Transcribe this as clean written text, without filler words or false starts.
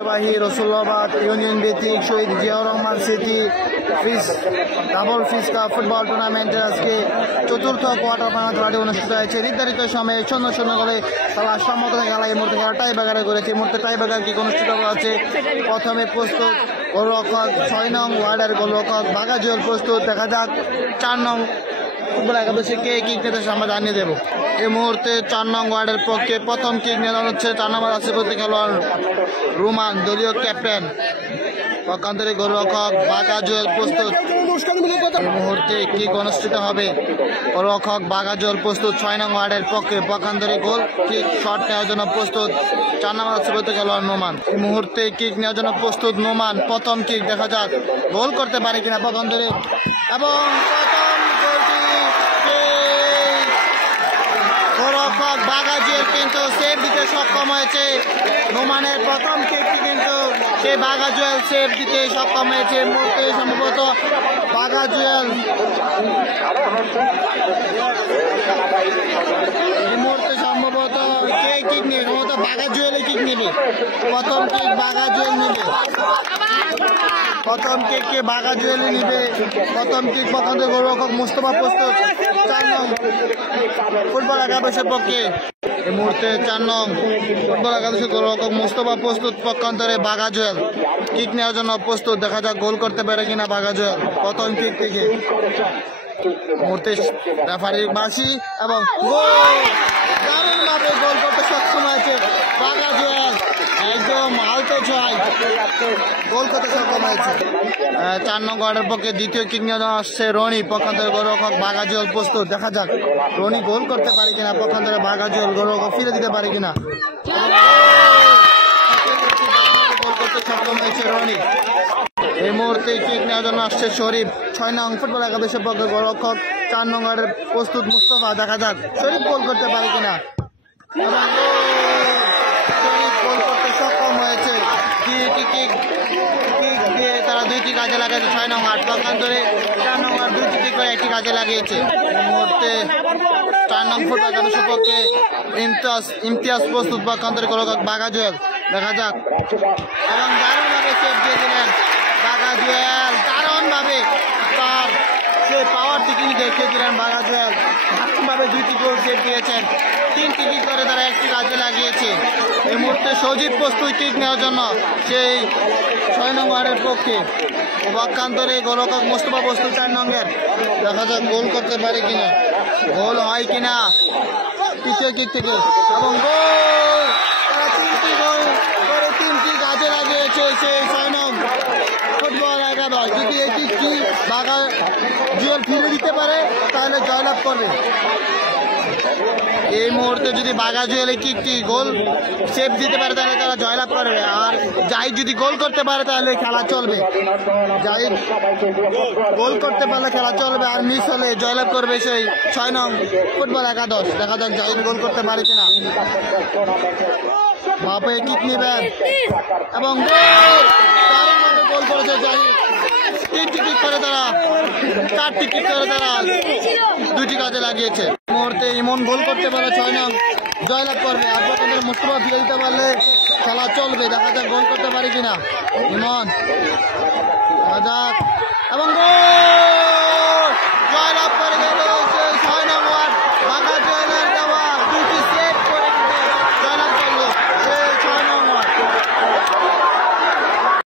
Rasullabad union ভিত্তিক শহীদ জিয়াউর রহমান স্মৃতি double ফিস cup football টুর্নামেন্টের আজকে চতুর্থ কোয়ার্টার ফাইনাল খেলাটি অনুষ্ঠিত হয়েছে। নির্ধারিত সময়ে 0-0 গোলে খেলা সম্মত খেলা এই মুহূর্তে খেলা টাই ব্যাগারে করেছে। এই মুহূর্তে টাই ব্যাগার কি অনুষ্ঠিত হচ্ছে। প্রথমে প্রস্তুত গোলরক্ষক 6 নং ওয়ার্ডের গোলরক্ষক বাঘা জুয়েল প্রস্তুত। দেখা যাক 4 নং ফুটবল একাদশে কে কিক নিতে আমরা জানিয়ে দেবো। এই মুহূর্তে 4 নং ওয়ার্ডের পক্ষে প্রথম কিক নেওয়া হচ্ছে 4 নম্বর আশীর্বাদী খেলোয়াড় রুমান, দলীয় ক্যাপ্টেন। পক্ষান্তরে গোলরক্ষক বাঘা জুয়েল প্রস্তুত। এই মুহূর্তে কিক অনুষ্ঠিত হবে। গোলরক্ষক বাঘা জুয়েল প্রস্তুত 6 নং ওয়ার্ডের পক্ষে। পক্ষান্তরে গোল কিক শট নেওয়ার জন্য প্রস্তুত 4 নম্বর আশীর্বাদী খেলোয়াড় নোমান। এই মুহূর্তে কিক নেওয়ার জন্য প্রস্তুত নোমান। প্রথম কিক দেখা যাক গোল করতে পারে কিনা পক্ষান্তরে, এবং গোলরক্ষক বাঘা জুয়েল কিন্তু সেভ দিতে সক্ষম হয়েছে। নোমানের প্রথম কিকটি কিন্তু সেই বাঘা জুয়েল সেভ দিতে সক্ষম হয়েছে। মুহূর্তে সম্ভবত বাঘা জুয়েল এই মুহূর্তে সম্ভবত কে কিক নিয়ে সম্ভবত বাঘা জুয়েলে কিক নেবে। প্রথম কিক বাঘা জুয়েল নেবে। প্রথম কিক কে বাঘা জুয়েলে নিবে। প্রথম কিক পক্ষান্তরে গোলরক্ষক মুস্তফা প্রস্তুত 4 নং ফুটবল একাদশের পক্ষে। এই মুহূর্তে 4 নং ফুটবল একাদশের গোলরক্ষক মুস্তফা প্রস্তুত। পক্ষান্তরে বাঘা জুয়েল কিক নেওয়ার জন্য প্রস্তুত। দেখা যাক গোল করতে পারে কিনা বাঘা জুয়েল প্রথম কিক থেকে। মুহূর্তে রেফারির বাঁশি এবং গোল, দারুণভাবে গোল করতে সক্ষম হয়েছে বাঘা জুয়েল। একদম আলতো ছয় গোল করতে সক্ষম হয়েছে। 4 নং ওয়ার্ডের পক্ষে দ্বিতীয় কিক নিয়ে আসছে রনি। পক্ষান্তরে গোলরক্ষক বাঘা জুয়েল প্রস্তুত। দেখা যাক রনি গোল করতে পারে কিনা। পক্ষান্তরে বাঘা জুয়েল গোলরক্ষক ফিরে দিতে পারে কিনা। গোল করতে সক্ষম হয়েছে রনি। এই মুহূর্তে কিক নেওয়ার জন্য আসছে শরীফ 6 নং ফুটবল একাদশের পক্ষে। গোলরক্ষক 4 নং ওয়ার্ডের প্রস্তুত মুস্তফা। দেখা যাক শরীফ গোল করতে পারে কিনা। শরীফ গোল করতে সক্ষম হয়েছে। কিক দিয়ে তারা দুইটি কাজে লাগিয়েছে 6 নং ওয়ার্ড। পক্ষান্তরে 4 নং ওয়ার্ড দুইটি কিক করে একটি কাজে লাগিয়েছে। এই মুহূর্তে 4 নং ফুটবল একাদশের পক্ষে ইমতিয়াজ প্রস্তুত। পক্ষান্তরে গোলরক্ষক বাঘা জুয়েল। দেখা যাক এবং দারুণভাবে সেভ দিয়ে দিলেন বাঘা জুয়েল। দারুণভাবে তার সেই পাওয়ার টিকিং দেখিয়ে দিলেন বাঘা জুয়েল। দারুণভাবে দুইটি গোল সেভ দিয়েছেন। 3টি কিক করে তারা একটি কাজে লাগিয়েছে। এই মুহূর্তে সজীব প্রস্তুত কিক নেওয়ার জন্য সেই 6 নং ওয়ার্ডের পক্ষে। পক্ষান্তরে গোলরক্ষক মুস্তফা প্রস্তুত 4 নংয়ের। দেখা যাক গোল করতে পারে কিনা, গোল হয় কিনা তৃতীয় কিক থেকে। এবং গোল, তারা 3টি গোল করে 3টি কাজে লাগিয়েছে সেই 6 নং ফুটবল একাদশ। যদি এই কিকটি বাঘা জুয়েল ফিরে দিতে পারে তাহলে জয়লাভ করবে। এই মুহূর্তে যদি বাঘা জুয়েল কিকটি গোল সেভ দিতে পারে তাহলে তারা জয়লাভ করবে। আর জাহিদ যদি গোল করতে পারে তাহলে খেলা চলবে। জাহিদ গোল করতে পারলে খেলা চলবে, আর মিস হলে জয়লাভ করবে সেই 6 নং ফুটবল একাদশ। দেখা যাক জাহিদ গোল করতে পারে কিনা। বাপে কিক নিবেন এবং গোল করেছে জাহিদ। 3টি কিক করে তারা 4টি কিক করে তারা 2টি কাজে লাগিয়েছে। মুহূর্তে ইমন গোল করতে পারে 6 নং জয়লাভ করবে। আর পক্ষান্তরে মুস্তফা ফিরে দিতে পারলে খেলা চলবে। দেখা যাক গোল করতে পারে কিনা ইমন। দেখা যাক এবং গোল, জয়লাভ করে গেল